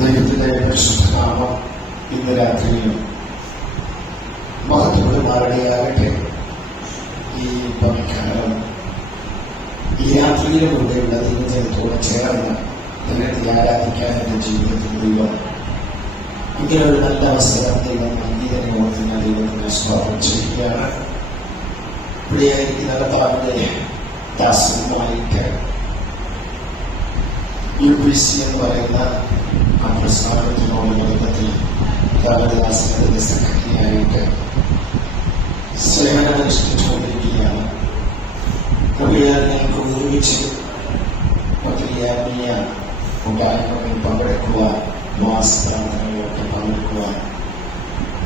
ദൈവത്തിന്റെ പരിശുദ്ധനാമം ഇന്ന് രാത്രിയിലും മഹത്വമാരുടെയാകട്ടെ. ഈ പവിത്രകാലം ഈ രാത്രിയിലും കൂടെയുള്ള ദൈവജനത്തോട് ചേർന്ന് ദൈവത്തെ ആരാധിക്കാൻ എന്റെ ജീവിതത്തിൽ ദൈവം ഇങ്ങനൊരു നല്ല അവസരം ദൈവം അംഗീകരണം ഓർത്തുന്ന ദൈവത്തിനെ സ്വാഗതം ചെയ്യുകയാണ്. ഇവിടെയായിരിക്കുന്ന കർത്താവിന്റെ ദാസനുമായിട്ട് UPC എന്ന് പറയുന്ന ആ പ്രസ്ഥാനത്തിനോട് ബന്ധത്തിൽ രാമദാസിന്റെ സെക്രട്ടറിയായിട്ട് സേവനമനുഷ്ഠിച്ചുകൊണ്ടിരിക്കുകയാണ്. ഞങ്ങൾക്ക് ഒരുമിച്ച് ഒത്തിരി ആത്മീയ കൂട്ടായ്മകളിൽ പങ്കെടുക്കുവാൻ, ഉപവാസപ്രാർത്ഥനകളിലൊക്കെ പങ്കെടുക്കുവാൻ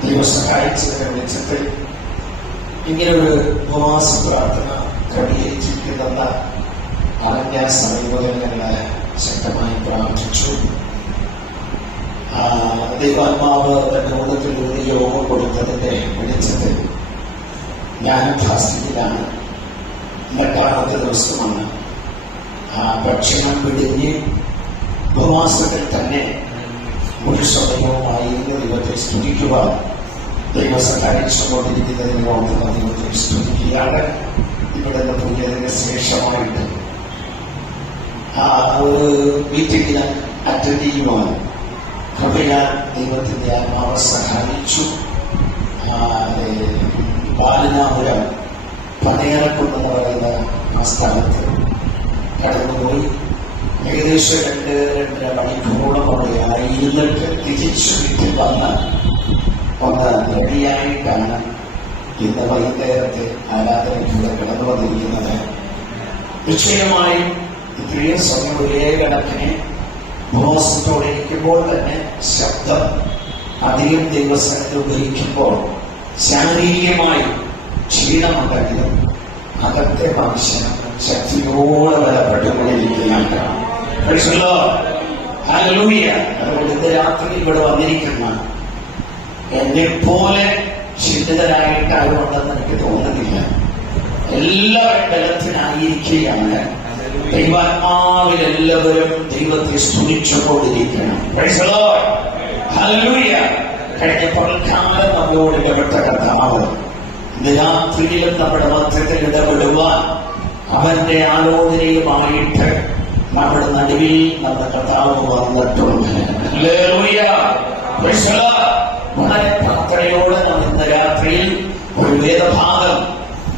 ദൈവം സഹായിച്ചതിനെ വിളിച്ചിട്ട് ഇങ്ങനൊരു ഉപവാസ പ്രാർത്ഥന ക്രമീകരിച്ചിരിക്കുന്ന അറിഞ്ഞ സമീപനങ്ങളെ ശക്തമായി പ്രാർത്ഥിച്ചു. ദൈവാത്മാവ് തന്റെ കൂട്ടത്തിൽ ഒരു യോഗം കൊടുത്തതിന്റെ വെളിച്ചത്തിൽ ഞാൻ ഫാസ്റ്റിങ്ങിലാണ്. 8ാമത്തെ ദിവസമാണ്. ഭക്ഷണം പിടിഞ്ഞ് ഉപവാസത്തിൽ തന്നെ ഒരു സമയവുമായി ദൈവത്തെ സ്തുതിക്കുവാൻ ദൈവം സഹായിച്ചുകൊണ്ടിരിക്കുന്നതിന് ഓർത്തുന്ന ദൈവത്തെ സ്തുതിക്കുകയാണ്. ഇവിടെ നിന്ന് പുതിയതിന് ശേഷമായിട്ട് ഒരു മീറ്റിംഗിന് അറ്റൻഡ് ചെയ്യുവാൻ കൃപയാൽ ദൈവത്തിന്റെ ആത്മാവ് സഹായിച്ചു. ബാലനാപുരം പനയറക്കുന്നെന്ന് പറയുന്ന ആ സ്ഥലത്ത് കടന്നുപോയി ഏകദേശം 2-2.5 മണിക്കൂറോളം അവിടെ ഇരുന്നിട്ട് തിരിച്ചു വീട്ടിൽ വന്ന് ഒന്ന് റെഡിയായിട്ടാണ് ഇന്ന് വൈകുന്നേരത്തെ ആരാധനയ്ക്കൂടെ കടന്നു വന്നിരിക്കുന്നത്. നിശ്ചയമായും ഇത്രയും സമയം ഒരേ കണക്കിന് ഉപവാസത്തോടെ ഇരിക്കുമ്പോൾ തന്നെ ശബ്ദം അധികം ദൈവസ്ഥലത്ത് ഉപയോഗിക്കുമ്പോൾ ശാരീരികമായി ക്ഷീണമുണ്ടെങ്കിലും അകത്തെ മനുഷ്യൻ ശക്തിയോടെ ബലപ്പെട്ടുകൊണ്ടിരിക്കുകയാണ്. അതുകൊണ്ട് ഇന്ന് രാത്രി ഇവിടെ വന്നിരിക്കുന്ന എന്നെപ്പോലെ ചിന്തിതരായിട്ട് ആരുണ്ടെന്ന് എനിക്ക് തോന്നുന്നില്ല. എല്ലാവരും ബലത്തിനായിരിക്കുകയാണ്. ദൈവാത്മാവിലെല്ലാവരും ദൈവത്തെ സ്തുതിച്ചുകൊണ്ടിരിക്കണം. കഴിഞ്ഞ പൽക്കാലം നമ്മളോട് ഇടപെട്ട കർത്താവ് ഇന്ന് രാത്രിയിലും നമ്മുടെ മധ്യത്തിൽ ഇടപെടുവാൻ അവന്റെ ആലോചനയുമായിട്ട് നമ്മുടെ നടുവിൽ നമ്മുടെ കർത്താവ് വന്നിട്ടുണ്ട്. വളരെ പ്രാർത്ഥനയോടെ നാം ഇന്ന് രാത്രിയിൽ ഒരു വേദഭാഗം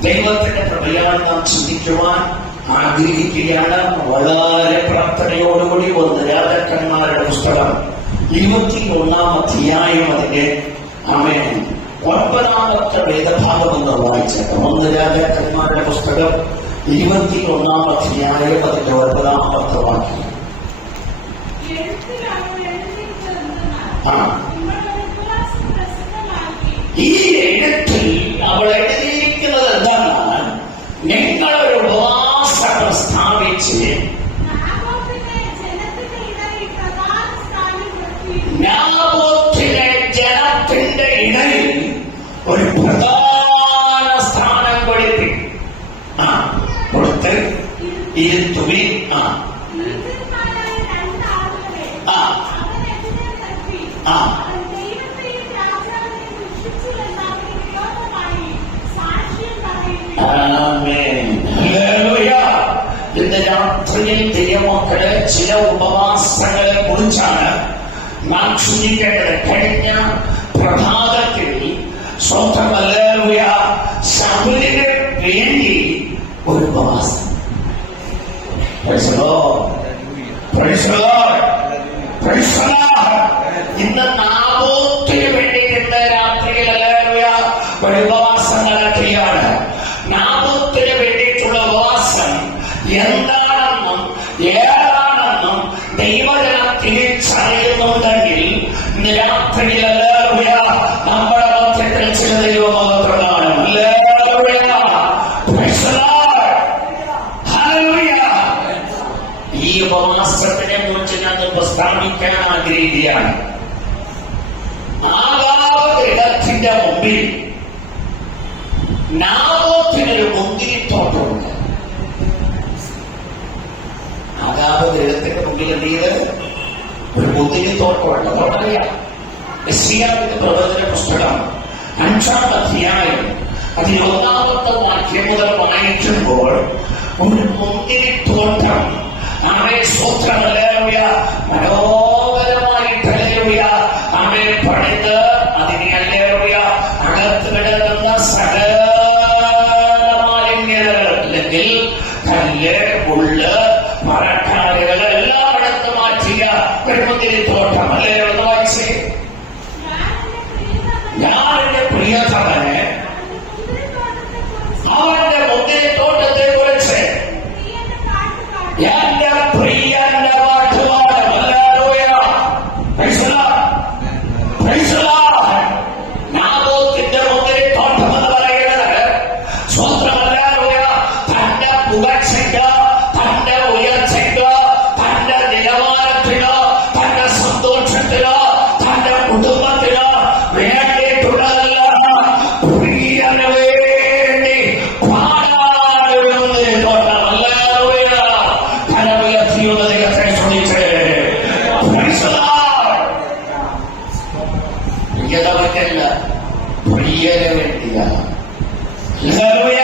ദൈവത്തിന്റെ കൃപയാൽ നാം ചിന്തിക്കുവാൻ ആഗ്രഹിക്കുകയാണ്. വളരെ പ്രാർത്ഥനയോടുകൂടി 1 രാജാക്കന്മാരുടെ പുസ്തകം 21-ാം അധ്യായം അതിന്റെ 9ാമത്തെ വേദഭാഗം എന്ന് വായിച്ചേക്കാം. 1 രാജാക്കന്മാരുടെ പുസ്തകം 21-ാം അധ്യായം അതിന്റെ 9ാമത്തെ വാക്യം. ഈ എഴുത്തിൽ അവൾ എഴുതിയിരിക്കുന്നത് എന്താണ്? നിങ്ങളൊരു ഉപവാസം പ്രസ്താവിച്ച് നാബോത്തിലെ ജനത്തിന്റെ ഇടയിൽ ഒരു പ്രധാന സ്ഥാനം കൊടുത്ത് ഇരുത്തുവി. ഇന്ന് രാത്രിയിൽ ദൈവമക്കളെ ചില ഉപവാസങ്ങളെ കുറിച്ചാണ് നാം ചിന്തിക്കേണ്ടത്. കഴിഞ്ഞ പ്രഭാതത്തിൽ സ്വന്തം ശബരിന് വേണ്ടി ഒരു ഉപവാസം. ഇന്ന് നാബോത്തിന് വേണ്ടി ഇന്ന് രാത്രിയിൽ ഒരു ഉപവാസം നടക്കുകയാണ്. നാബോത്തിന് വേണ്ടിയിട്ടുള്ള ഉപവാസം എന്താണെന്നും ഏതാണെന്നും ദൈവജനം തിരിച്ചറിയുന്നുണ്ടെങ്കിൽ ഇന്ന് രാത്രിയിൽ നമ്മുടെ മധ്യത്തിൽ ചില ദൈവമഹത്വമാണ്. ഈ ഉപവാസത്തിനെ കുറിച്ച് ഞാൻ പ്രസ്താവിക്കാൻ ആഗ്രഹിക്കുകയാണ്. ഇടത്തിന്റെ മുമ്പിൽ നാബോത്തിനൊരു മുന്തിരിത്തോട്ടമുണ്ട്. മുമ്പിൽ എന്ത് ചെയ്ത് ഒരു മുന്തിരി തോട്ടമുണ്ട്. അതോടറിയാം. യെശയ്യാവിന്റെ പ്രവചന പുസ്തകം 5-ാം അധ്യായം 11-ാമത്തെ വാക്യം മുതൽ വായിക്കുമ്പോൾ ഒരു മുന്തിരിത്തോട്ടം ആമേ സ്തോത്രം ഹല്ലേലൂയ മനോഹരമായിട്ട് ഹല്ലേലൂയ ആമേ പണിത് അതിനെ ഹല്ലേലൂയ അകത്ത് കിടക്കുന്ന സകല മാലിന്യങ്ങൾ അല്ലെങ്കിൽ കല്ല് മുള്ള് മരക്കാലുകൾ എല്ലാം എടുത്ത് മാറ്റിയ ഒരു മുന്തിരിത്തോട്ടം. അല്ലേ ഒന്ന് വായിച്ചേ. ഞാൻ എന്റെ പ്രിയതമനെ അവന്റെ മുന്തിരിത്തോട്ടത്തെ കുറിച്ച് എന്റെ പ്രിയന്റെ പാട്ടുപാടും. Hallelujah. Praise the Lord. Praise the Lord. നാബോത്തിന്റെ മുന്തിരിത്തോട്ടം എന്ന് പറയുന്നത് സ്വന്തം ഹല്ലേലൂയ തന്റെ പുകഴ്ചയ്ക്ക്, തന്റെ ഉയർച്ചയ്ക്ക്, തന്റെ നിലവാരത്തിന്, തന്റെ സന്തോഷത്തിന്, തന്റെ കുടുംബത്തിന് വേണ്ടിയിട്ടുള്ളതല്ല. പ്രിയന് വേണ്ടി പാടാനൊരു മുന്തിരിത്തോട്ടം. ഹല്ലേലൂയ. കരമുയർത്തിയുള്ള ദൈവത്തെ സ്തുതിച്ച്. Praise the Lord. പ്രിയതമല്ല, പ്രിയന് വേണ്ടിയാണ്. ഹല്ലേലൂയ.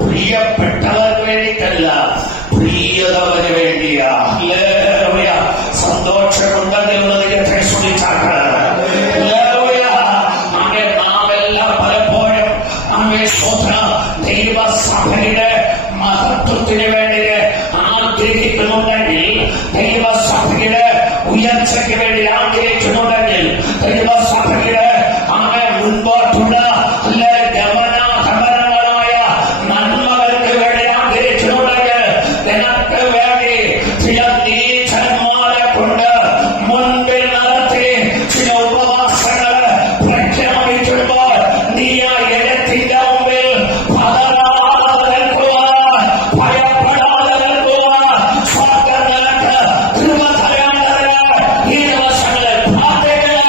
പ്രിയപ്പെട്ടവർക്ക് വേണ്ടിയിട്ടല്ല, പ്രിയതമന് വേണ്ടിയാ. ഹല്ലേലൂയ. സന്തോഷമുണ്ടെന്നുള്ള ദൈവത്തെ സ്തുതിച്ചാണ്. ഹല്ലേലൂയ. അങ്ങനെ നാമെല്ലാം പലപ്പോഴും അങ്ങേ സ്തോത്രം ദൈവസഭയുടെ മഹത്വത്തിന് വേണ്ടി ആഗ്രഹിക്കുന്നുണ്ടെങ്കിൽ, ദൈവസഭയുടെ ഉയർച്ചയ്ക്ക് വേണ്ടി ആഗ്രഹിക്കുന്നുണ്ടെങ്കിൽ, ദൈവസഭയുടെ ആമേ മുൻപോട്ടുള്ള ഗമനാഗമനങ്ങളായ നന്മകൾക്ക് വേണ്ടി ആഗ്രഹിക്കുന്നുണ്ടെങ്കിൽ, നിനക്ക് വേണ്ടി ചില നീചന്മാരെ കൊണ്ട് മുൻപിൽ നടത്തി ചില ഉപവാസങ്ങൾ പ്രഖ്യാപിക്കുമ്പോൾ നീ ആ എഴുത്തിന്റെ മുമ്പിൽ പതറാതെ നിൽക്കുവാൻ, ഭയപ്പെടാതെ നിൽക്കുവാൻ സ്വർഗ്ഗം നിനക്ക് കൃപ തരേണ്ടതിന് ഈ ദിവസങ്ങളിൽ പ്രാർത്ഥിക്കുക.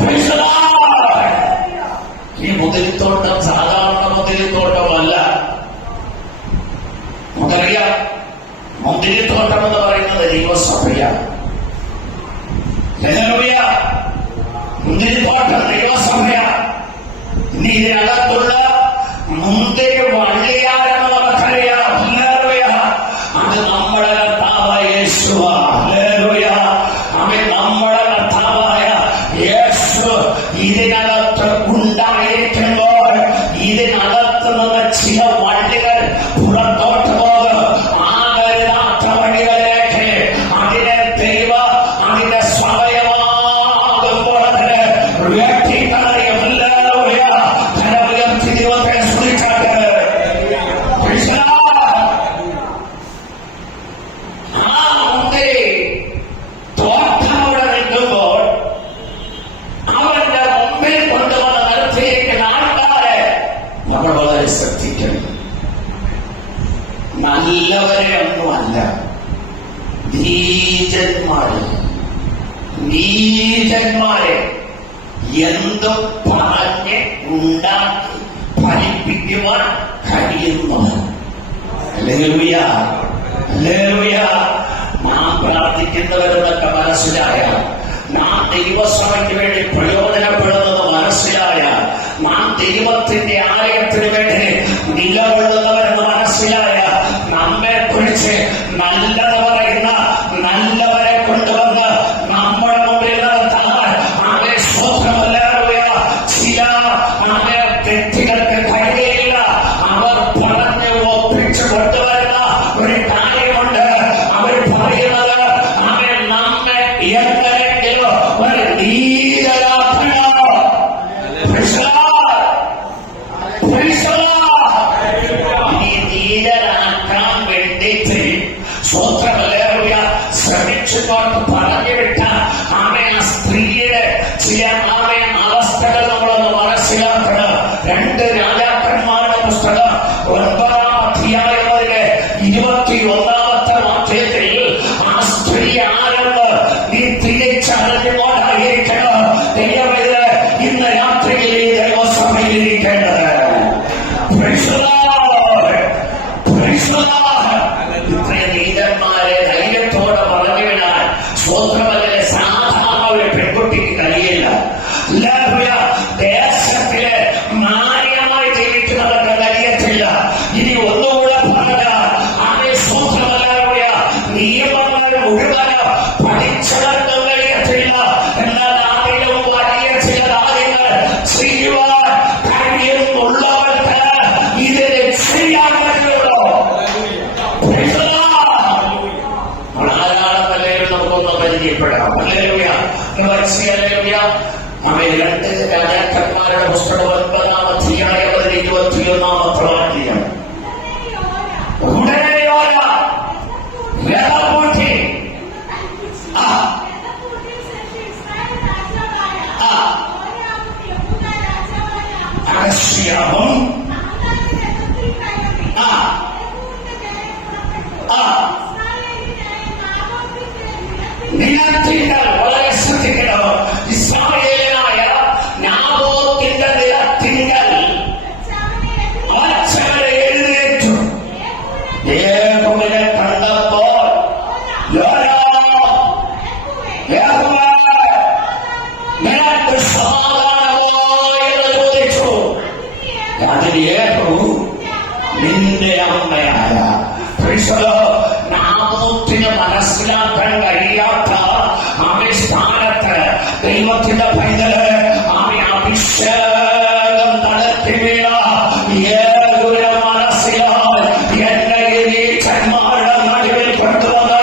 Praise the Lord. ഈ മുന്തിരിത്തോട്ടം സാധാരണ മുന്തിരിത്തോട്ടമല്ല. നമുക്കറിയാം, മുന്തിരിത്തോട്ടം എന്ന് പറയുന്നത് ദൈവസഭയാണ്. ഹല്ലേലൂയ. മുന്തിരിത്തോട്ടം ദൈവസഭയാണ്. ഇനി ഇതിനകത്തുള്ള മുന്തിരി വള്ളിയാരെന്ന് നമുക്കറിയാം. ഹല്ലേലൂയ. അത് നമ്മുടെ കർത്താവായ യേശുവാണ്. ഹല്ലേലൂയ. അവൻ നമ്മുടെ കർത്താവായ യേശു ഇതിനകത്ത് ഉണ്ടായിരിക്കുമ്പോൾ ഇതിനകത്ത് നിന്ന് ചില വള്ളികൾ പുറത്തോട്ട് പോകും. ആകരുതാത്ത വഴികളിലേക്ക് അതിനെ അതിന്റെ സമയമാകുമ്പോൾ അതിന് വെട്ടിക്കളയും. ഹല്ലേലൂയ. കരമുയർത്തി ദൈവത്തെ സ്തുതിച്ചാട്ടെ. Praise the Lord. ആ മുന്തിരി തോട്ടം അവിടെ നിൽക്കുമ്പോൾ അവന്റെ മുമ്പിൽ കൊണ്ടുവന്ന് നിർത്തിയിരിക്കുന്ന ആൾക്കാരെ നമ്മൾ വളരെ ശ്രദ്ധിക്കണം. നല്ലവരെ ഒന്നുമല്ല, നീചന്മാരെ എന്തും പറഞ്ഞ് ഉണ്ടാക്കി ഫലിപ്പിക്കുവാൻ കഴിയുന്നവർ. ഹല്ലേലൂയ. ഹല്ലേലൂയ. നാം പ്രാർത്ഥിക്കുന്നവരോടൊക്കെ മനസ്സിലായ, നാം ദൈവസഭയ്ക്ക് വേണ്ടി പ്രയോജനപ്പെടുന്നത് മനസ്സിലായ, നാം ദൈവത്തിന്റെ ആലയത്തിന് വേണ്ടി നിലകൊള്ളുന്നവരെന്ന് മനസ്സിലായ, നമ്മെ കുറിച്ച് നല്ലത് പറയുന്ന നല്ലവരെ കൊണ്ടുവന്ന് നമ്മുടെ മുമ്പിൽ നിർത്താൻ അവരെ സ്വന്തമല്ലാതെ ചില വ്യക്തികൾക്ക് കഴിയില്ല. അവർ പറഞ്ഞ് ഒപ്പിച്ചു കൊണ്ടുവരുന്ന ഒരു കാര്യമുണ്ട്. അവർ പറയുന്നത് അവൻ നമ്മെ എന്തെങ്കിലും ഒരു നീതരാക്കണോ. ഈ നീതരാക്കാൻ വേണ്ടിയിട്ട് സ്വന്തമല്ലേറിയ ശ്രമിച്ചുകൊണ്ട് പറഞ്ഞു വിട്ട ആമേ ആ സ്ത്രീയുടെ ചില ആമേ അവസ്ഥകൾ നമ്മളൊന്ന് മനസ്സിലാക്കണം. 2 രാജാക്കന്മാരുടെ പുസ്തകം 9-ാം അധ്യായത്തിലെ 21-ാമത്തെ വാക്യത്തിൽ ആ സ്ത്രീ ആരെന്ന് നീ തിരിച്ചറിഞ്ഞുകൊണ്ടായിരിക്കണം ദൈവമേ ഇന്ന് രാത്രിയിൽ ഈ ദൈവസഭയിലിരിക്കേണ്ടത്. Praise the Lord. Praise the Lord. ഇത്രയും നീതന്മാരെ ധൈര്യം അവയെ 2 രാജാക്കന്മാരുടെ പുസ്തകം 9-ാം അധ്യായം 21-ാമത്തെ വാക്യം. ഉടനെ രഥം പൂട്ടി അഹസ്യാവും നിലത്തിങ്കൽ വളരെ ശ്രദ്ധിക്കണം. ഇസ്രായേലായ നാബോത്തിന്റെ നിലത്തിങ്കൽ അച്ഛനെ എഴുന്നേറ്റു. യേഹൂവിനെ കണ്ടപ്പോൾ നിനക്ക് സമാധാനമോ എന്ന് ചോദിച്ചു. അതിന് യേഹൂ നിന്റെ അമ്മയായ നാബോത്തിന് മനസ്സിലാക്കാൻ കഴിയാത്ത ആമേ സ്ഥാനത്ത് ദൈവത്തിന്റെ പൈതല് ആമേ അഭിഷേകം നടത്തി വീണ യേഹൂവിനെ മനസ്സിലാൽ എന്നെ നീചന്മാരുടെ നടുവിൽ കൊണ്ടുവന്ന്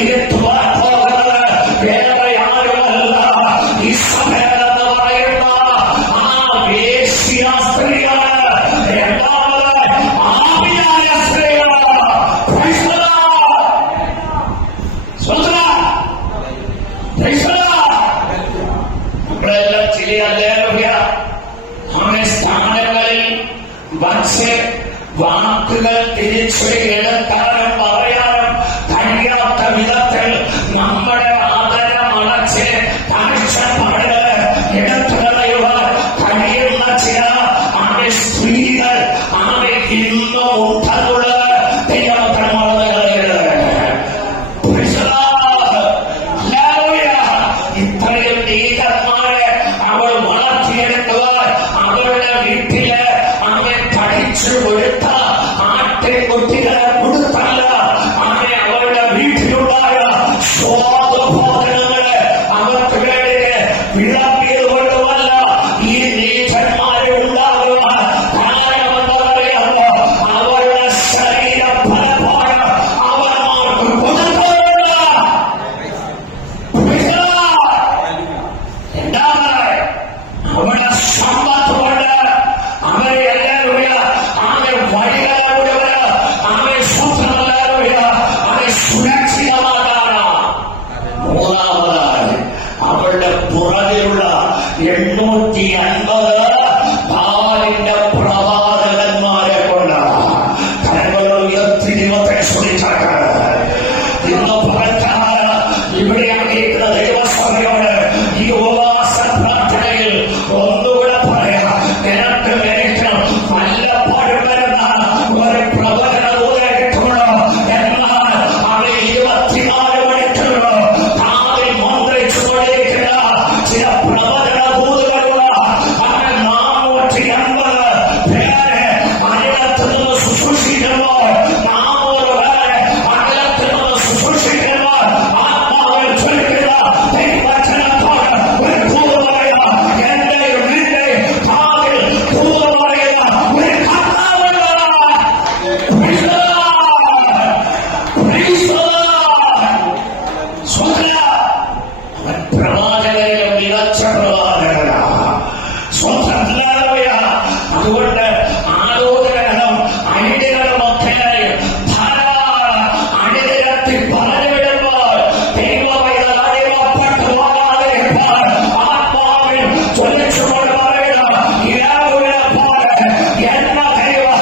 ഇരുത്തുവാൻ പോകുന്നത് വേറെ ആരുമല്ല, ഇസ്രായേൽ എന്ന് പറയുന്ന ആ വേശ്യ സ്ത്രീയാണ്. രണ്ടാമത് ആവിയായ സ്ത്രീയാണ്. നമ്മളെല്ലാം ചില സ്ഥാനങ്ങളിൽ വച്ച് വാക്കുകൾ തിരിച്ച് എടുക്കാനും പറയാനും കഴിയാത്ത വിധത്തിൽ നമ്മുടെ ആദരം അടച്ച് കാഴ്ചപ്പാടുകൾ എടുത്തു കളയുവാൻ കഴിയുന്ന ചില ആമെ സ്ത്രീകൾ ആമെ ഇന്നും ഉണ്ടെന്നുള്ളത് ദൈവത്തിനോട് ഇത്രയും നീതന്മാരെ അവൾ വളർത്തിയെടുക്കുവാൻ അവളുടെ വീട്ടില് അവനെ പഠിച്ചു കൊടുത്ത ആട്ടിൻകുട്ടികളെ കൊടുത്തല്ല, അവനെ അവളുടെ വീട്ടിലുണ്ടായ സ്വാദുഭോജനങ്ങളെ അവർക്ക് വേണ്ടി വിളമ്പിയത് കൊണ്ടുമല്ല ഈ നീതന്മാരെ ഉണ്ടാകുവാൻ കാരണമെന്ന് പറയുമ്പോ അവരുടെ ശരീരം പലപ്പോഴും അവന്മാർക്ക് കൊടുത്തില്ല. അവരുടെ സമ്പത്ത് കൊണ്ട് അവരെ എല്ലാവരും അവരെ വഴികളെ അവരെ സ്വന്തമല്ലാതെ അവരെ സുരക്ഷിതമാക്കാണ്. മൂന്നാമതായി അവരുടെ പുറകിലുള്ള 850 പാലിന്റെ പ്രവാചകന്മാരെ കൊണ്ട് കരങ്ങൾ ഉയർത്തി ദൈവത്തെ സ്തുതിച്ചാണ്. ഇന്ന് പുറത്താണ് ഇവിടെ അറിയിക്കുന്ന ദൈവസഭയോട് ഈ ഉപവാസ പ്രാർത്ഥനയിൽ ഒന്നുകൂടെ പറയാം. നിനക്ക് എനിക്കും വല്ലപ്പോഴും വരുന്ന ഒരു പ്രവചന ദൂതേക്കുള്ളൂ. എന്നാൽ അവൻ 24 മണിക്കൂറോ കാതിൽ മന്ത്രിച്ചു കൊണ്ടിരിക്കുന്ന ചില പ്രവചന ദൂതുകളുള്ള അവൻ 480 പേരെ അകലത്ത് നിന്ന് ശുശ്രൂഷിക്കുമ്പോൾ 400 പേരെ അകലത്ത് നിന്ന് ശുശ്രൂഷിക്കുമ്പോൾ ആത്മാവിൽ ചൊല്ലുന്ന ദൈവവചനത്തോട് ഒരു ദൂത് പറയുക. എന്റെയും നിന്റെയും കാതിൽ ദൂത് പറയുക ഒരു കർത്താവുണ്ട്. Praise the Lord. Praise the Lord. സ്വന്തം അവൻ പ്രവാചകനും മികച്ച പ്രവാചകനാണ്. സ്വന്തം അതുകൊണ്ട് ആലോചനകളും ഐഡിയകളും ഒക്കെ ധാരാളം അണിനിരത്തി പറഞ്ഞുവിടുമ്പോൾ ദൈവപൈതൽ അടിമപ്പെട്ടു പോകാതിരിക്കാൻ ആത്മാവിൽ ചൊല്ലിച്ചുകൊണ്ട് പറയുക. യേഹൂവിനെ പോലെ എന്ന ദൈവം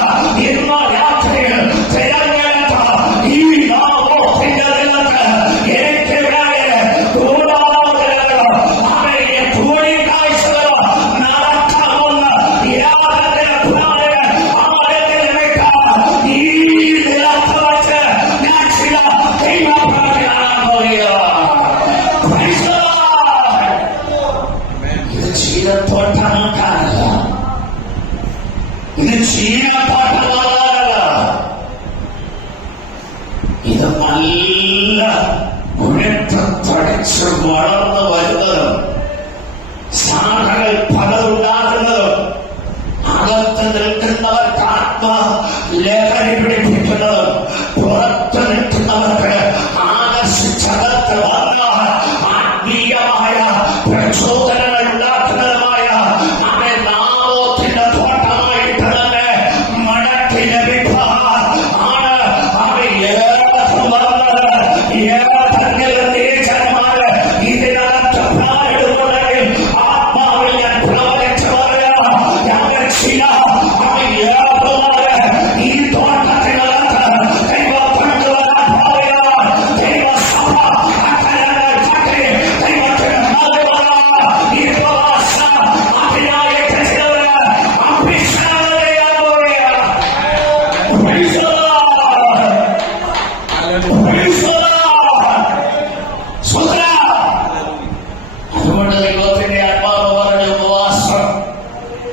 ഇന്ന് രാത്രിയിൽ തിരഞ്ഞെടുത്ത ഈ നാമോത്തിന്റെ നിലത്ത് എനിക്ക് വേണ്ടി ദൂരാലോചനകളോ അവയെ കൂടിക്കാഴ്ചകളോ നടക്കാവുന്ന യാതൊരു പ്രാണൻ ആരെങ്കിലും വിട്ടാൽ ഈ നിലത്ത് വച്ച് ഞാൻ ചില ദൈവപ്രവചനം പറയുക. Praise the Lord. ഇത് ചീരത്തോട്ടമാക്കാനല്ല, ഇത് ചീരത്തോട്ടമാകാനല്ല, ഇത് നല്ല മുഴത്തടിച്ച് വളർന്നു വരുന്നതും ശാഖകൾ പലതുണ്ടാകുന്നതും അകത്ത് നിൽക്കുന്നവർക്ക് ആത്മാ ലഹരി പിടിപ്പിക്കുന്നതും പുറത്ത് നിൽക്കുന്നവർക്ക് ആകർഷിച്ചകത്ത് വന്ന ആത്മീയമായ പ്രചോദനങ്ങൾ ഉണ്ടാക്കുന്ന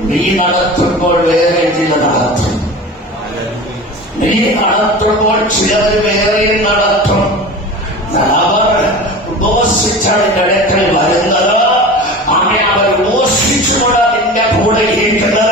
നീ നടത്തുമ്പോൾ വേറെ ചില നടത്തും. നീ നടത്തുമ്പോൾ ചിലർ വേറെയും നടത്തും. അവർ ഉപവസിച്ചാണ് നിന്റെ അടുക്കൽ വരുന്നത്. അങ്ങനെ അവർ ഉപവസിച്ചുകൊണ്ട് നിന്റെ കൂടെ ഇരിക്കുന്നത്.